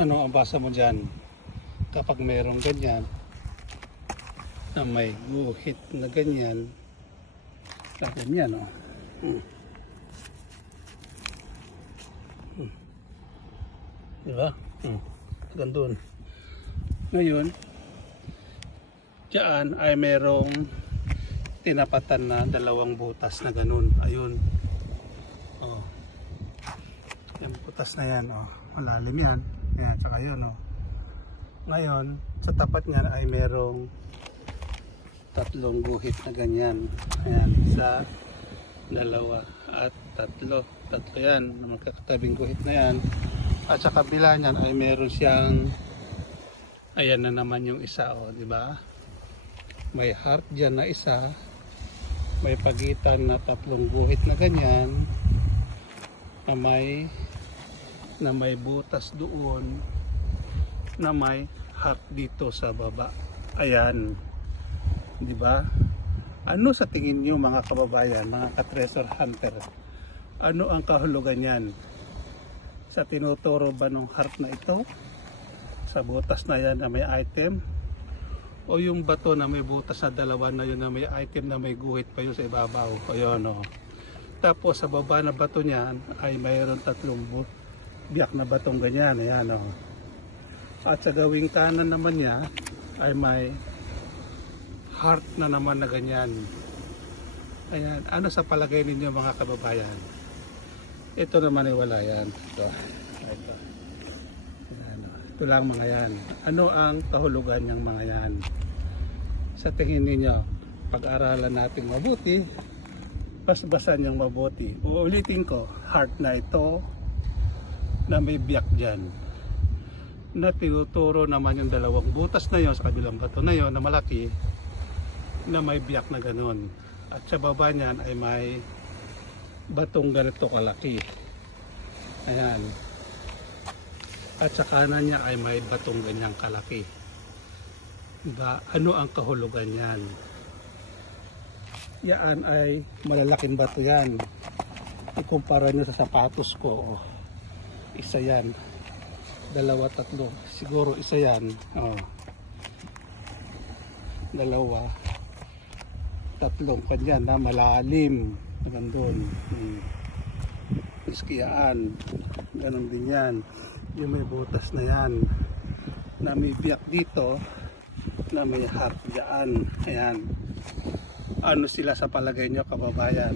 Ano ang basa mo dyan? Kapag mayroong ganyan na may guhit na ganyan, sa ganyan, oh. Diba? Gandun. Ngayon, diyan ay merong tinapatan na dalawang butas na ganun. Ayun. Oh. Yung butas na yan, oh. Malalim yan. Ayan, tsaka yun, oh. Ngayon, sa tapat niyan ay merong tatlong guhit na ganyan. Ayan, isa, dalawa, at tatlo. Tatlo yan, magkakatabing guhit na yan. At sa kabila niyan ay meron siyang, ayan na naman yung isa, oh, di ba? May heart diyan na isa, may pagitan na tatlong guhit na ganyan, na may butas doon, na may heart dito sa baba. Ayan, di ba? Ano sa tingin niyo mga kababayan, mga ka-treasure hunter? Ano ang kahulugan niyan? Sa tinuturo ba ng heart na ito? Sa butas na yan na may item? O yung bato na may butas na dalawa na yun na may item na may guhit pa yun sa ibabaw? Ayun, o. Tapos sa baba na bato niyan ay mayroon tatlong biyak na batong ganyan. Ayan, o. At sa gawing kanan naman niya ay may heart na naman na ganyan. Ayan, ano sa palagay ninyo mga kababayan? Ito naman ay wala yan. Ito. Ito lang mga yan. Ano ang kahulugan ng mga yan? Sa tingin ninyo, pag-aralan natin mabuti, basbasan yung mabuti. Uulitin ko, heart na ito na may biyak dyan. Na tinuturo naman yung dalawang butas na yon sa kabilang bato na yon na malaki, na may biyak na ganun. At sa baba niyan ay may batong ganito kalaki. Ayan. At sa kanan niya ay may batong ganyang kalaki. Diba? Ano ang kahulugan yan? Yan ay malalaking bato yan. Ikumpara nyo sa sapatos ko. Oh. Isa yan. Dalawa, tatlo. Siguro isa yan. Oh. Dalawa. Tatlong kanyan na malalim. Nandun. Iskiyaan. Ganon din yan. Yung may butas na yan. Na may biyak dito. Na may heart dyan. Ayan. Ano sila sa palagay nyo kababayan?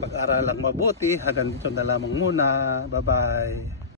Pag-aralang mabuti. Hanggang dito na lamang muna. Bye bye.